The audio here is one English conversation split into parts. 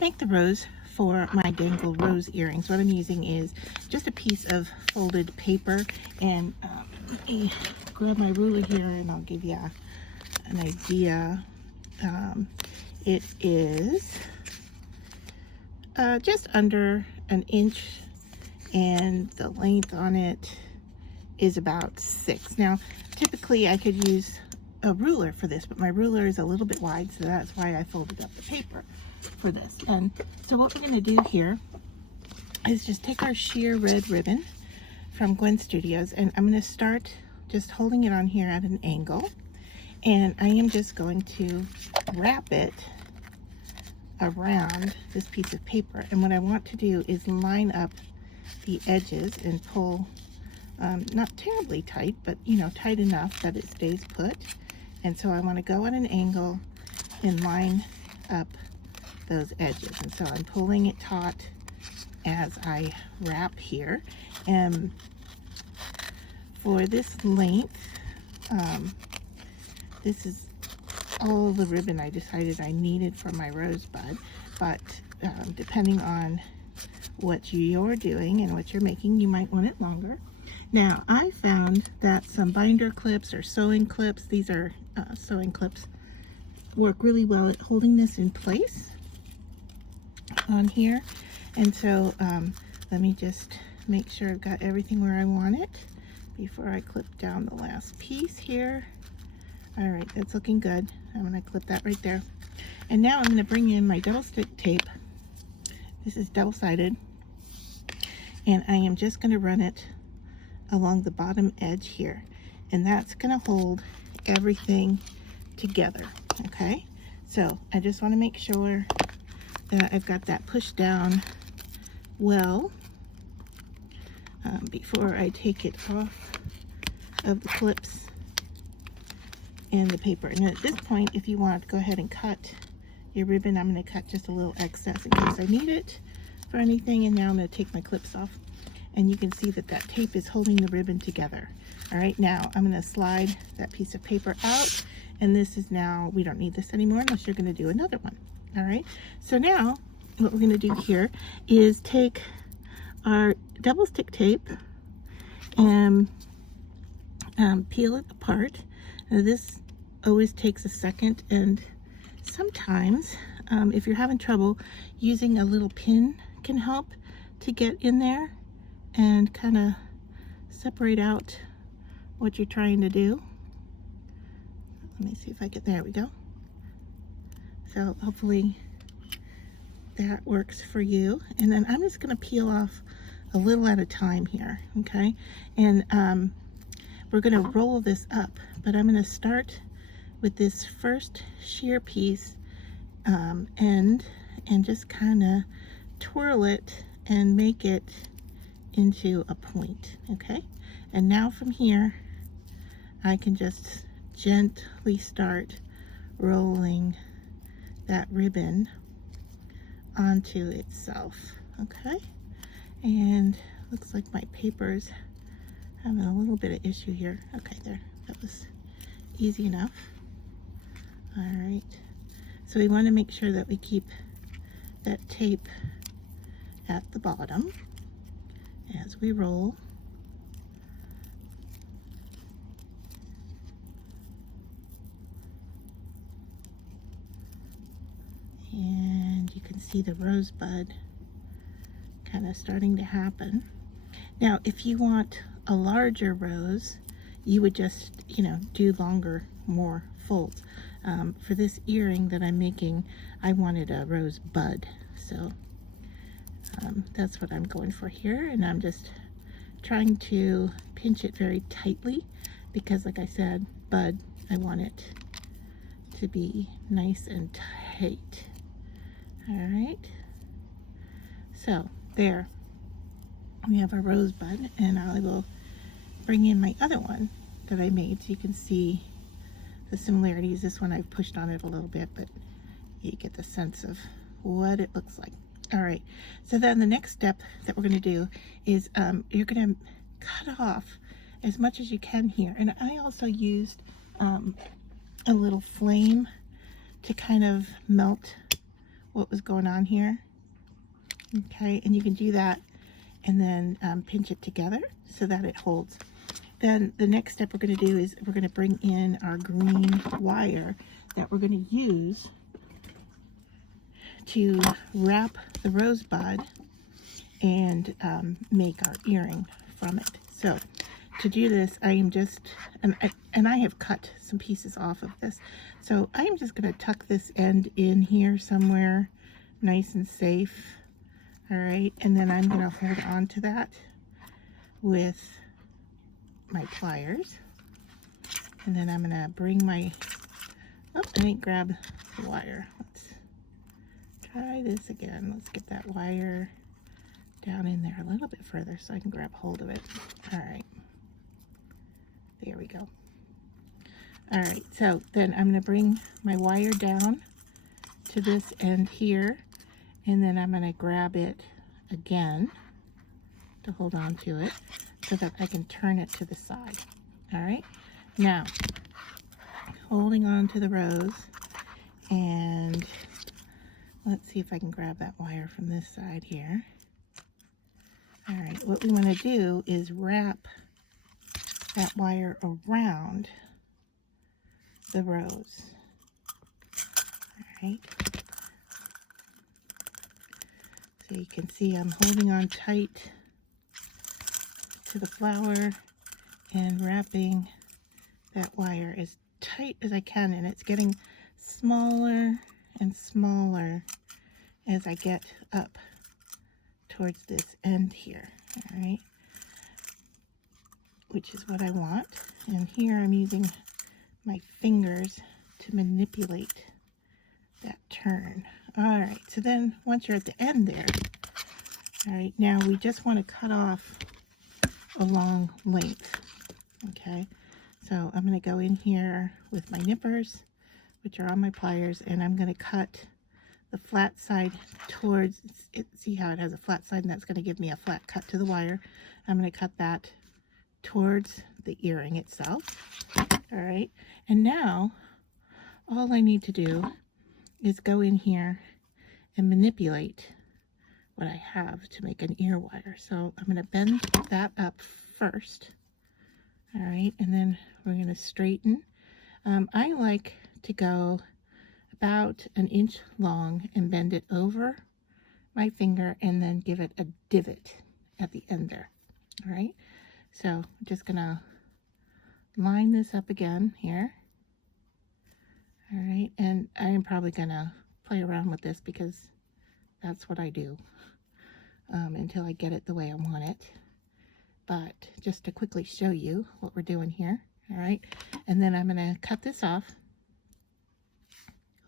to make the rose for my dangle rose earrings, what I'm using is just a piece of folded paper. And let me grab my ruler here and I'll give you an idea. It is just under an inch, and the length on it is about 6. Now, typically I could use a ruler for this, but my ruler is a little bit wide, so that's why I folded up the paper for this. And so what we're going to do here is just take our sheer red ribbon from Gwen Studios, and I'm going to start just holding it on here at an angle, and I am just going to wrap it around this piece of paper. And what I want to do is line up the edges and pull, not terribly tight, but you know, tight enough that it stays put. And so I want to go at an angle and line up those edges. And so I'm pulling it taut as I wrap here. And for this length, this is all the ribbon I decided I needed for my rosebud, but depending on what you're doing and what you're making, you might want it longer. Now, I found that some binder clips or sewing clips, these are sewing clips, work really well at holding this in place on here. And so let me just make sure I've got everything where I want it before I clip down the last piece here. All right, that's looking good. I'm going to clip that right there. And now I'm going to bring in my double stick tape. This is double-sided, and I am just going to run it along the bottom edge here, and that's going to hold everything together. Okay, so I just want to make sure that I've got that pushed down well before I take it off of the clips and the paper. And at this point, if you want to go ahead and cut your ribbon, I'm going to cut just a little excess in case I need it for anything. And now I'm going to take my clips off, and you can see that that tape is holding the ribbon together. All right, now I'm going to slide that piece of paper out, and this is now, we don't need this anymore unless you're going to do another one. All right, so now what we're going to do here is take our double stick tape and peel it apart. Now this always takes a second, and sometimes if you're having trouble, using a little pin can help to get in there and kind of separate out what you're trying to do. Let me see if I get, there we go. So hopefully that works for you. And then I'm just going to peel off a little at a time here, okay? And we're going to roll this up, but I'm going to start with this first sheer piece end and just kind of twirl it and make it into a point, okay? And now from here I can just gently start rolling that ribbon onto itself, okay? And looks like my paper's having a little bit of issue here. Okay, there, that was easy enough. All right, so we want to make sure that we keep that tape at the bottom as we roll. And you can see the rosebud kind of starting to happen. Now, if you want a larger rose, you would just, you know, do longer, more folds. For this earring that I'm making, I wanted a rosebud, so that's what I'm going for here. And I'm just trying to pinch it very tightly because, like I said, bud, I want it to be nice and tight. All right, so there we have our rosebud, and I will bring in my other one that I made so you can see the similarities. This one I've pushed on it a little bit, but you get the sense of what it looks like. All right, so then the next step that we're going to do is you're going to cut off as much as you can here. And I also used a little flame to kind of melt what was going on here. Okay, and you can do that and then pinch it together so that it holds. Then the next step we're going to do is we're going to bring in our green wire that we're going to use to wrap the rosebud and make our earring from it. So to do this, I am just, and I have cut some pieces off of this, so I am just going to tuck this end in here somewhere nice and safe. All right, and then I'm going to hold on to that with my pliers, and then I'm going to bring my, oh, I didn't grab the wire. Let's try this again. Let's get that wire down in there a little bit further so I can grab hold of it. All right, there we go. All right, so then I'm going to bring my wire down to this end here, and then I'm going to grab it again to hold on to it so that I can turn it to the side. All right, now holding on to the rose, and let's see if I can grab that wire from this side here. All right, what we want to do is wrap that wire around the rose. All right, so you can see I'm holding on tight to the flower and wrapping that wire as tight as I can, and it's getting smaller and smaller as I get up towards this end here. All right, which is what I want. And here I'm using my fingers to manipulate that turn. All right, so then once you're at the end there, all right, now we just want to cut off a long length. Okay, so I'm going to go in here with my nippers, which are on my pliers, and I'm going to cut the flat side towards it. See how it has a flat side, and that's going to give me a flat cut to the wire. I'm going to cut that towards the earring itself. All right, and now all I need to do is go in here and manipulate what I have to make an ear wire. So I'm going to bend that up first. All right, and then we're going to straighten. I like to go about 1 inch long and bend it over my finger and then give it a divot at the end there. All right, so I'm just going to line this up again here. All right, and I am probably going to play around with this because that's what I do until I get it the way I want it. But just to quickly show you what we're doing here. All right, and then I'm going to cut this off.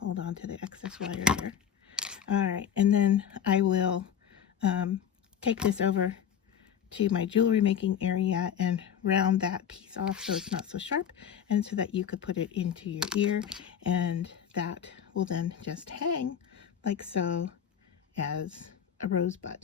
Hold on to the excess wire there. All right, and then I will take this over to my jewelry making area and round that piece off so it's not so sharp, and so that you could put it into your ear, and that will then just hang like so as a rosebud.